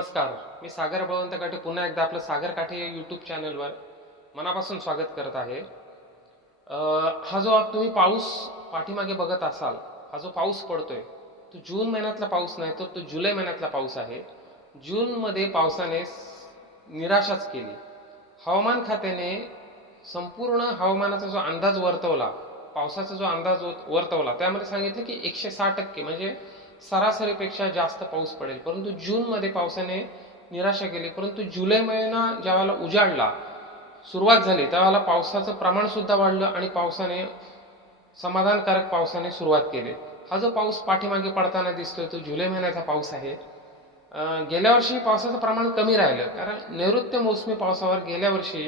नमस्कार. मी सागर बळवंत काठे पुन्हा एकदा आपलं सागर काठे या यूट्यूब चॅनलवर मनापासून स्वागत करत आहे. हा जो तुम्ही पाऊस पाठीमागे बघत असाल हा जो पाऊस पडतोय तो जून महिन्यातला पाऊस नाही तर तो जुलै महिन्यातला पाऊस आहे. जूनमध्ये पावसाने निराशाच केली. हवामान खात्याने संपूर्ण हवामानाचा जो अंदाज वर्तवला पावसाचा जो अंदाज वर्तवला त्यामध्ये सांगितलं की एकशे सहा टक्के म्हणजे सरासरीपेक्षा जास्त पाऊस पडेल. परंतु जूनमध्ये पावसाने निराशा केली. परंतु जुलै महिना ज्यावेळेला उजाडला सुरुवात झाली त्यावेळेला पावसाचं प्रमाणसुद्धा वाढलं आणि पावसाने समाधानकारक पावसाने सुरुवात केली. हा जो पाऊस पाठीमागे पडताना दिसतोय तो जुलै महिन्याचा पाऊस आहे. गेल्या वर्षी पावसाचं प्रमाण कमी राहिलं कारण नैऋत्य मोसमी पावसावर गेल्या वर्षी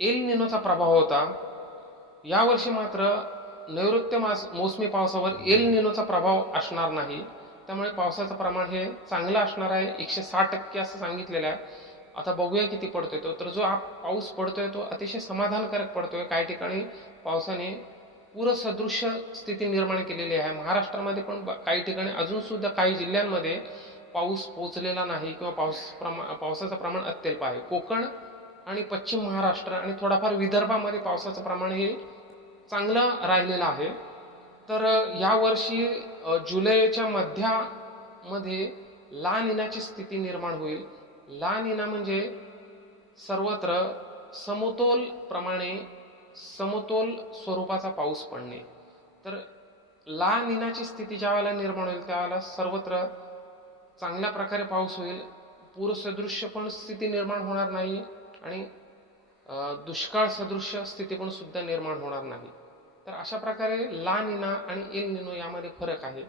एल निनोचा प्रभाव होता. यावर्षी मात्र नैऋत्य मास मोसमी पावसावर एल निनोचा प्रभाव असणार नाही. त्यामुळे पावसाचं प्रमाण हे चांगलं असणार आहे. एकशे साठ टक्के असं सांगितलेलं आहे. आता बघूया किती पडतोय तो. तर जो आप पाऊस पडतोय तो अतिशय समाधानकारक पडतोय. काही ठिकाणी पावसाने पूरसदृश्य स्थिती निर्माण केलेली आहे. महाराष्ट्रामध्ये पण ब- काही ठिकाणी अजून सुद्धा काही जिल्ह्यांमध्ये पाऊस पोहोचलेला नाही किंवा पाऊस प्रमा पावसाचं प्रमाण अत्यल्प आहे. कोकण आणि पश्चिम महाराष्ट्र आणि थोडाफार विदर्भामध्ये पावसाचं प्रमाण हे चांगलं राहिलेलं आहे. तर अ, यावर्षी जुलैच्या मध्यामध्ये लहान निनाची स्थिती निर्माण होईल. लहान निना म्हणजे सर्वत्र समतोल प्रमाणे समतोल स्वरूपाचा पाऊस पडणे. तर लहान निनाची स्थिती ज्या वेळेला निर्माण होईल त्यावेळेला सर्वत्र चांगल्या प्रकारे पाऊस होईल. पूरसदृश्य पण स्थिती निर्माण होणार नाही आणि दुष्काळ सदृश्य स्थिती पण सुद्धा निर्माण होणार नाही. तर अशा प्रकारे ला निना आणि एल निनो यामध्ये फरक आहे.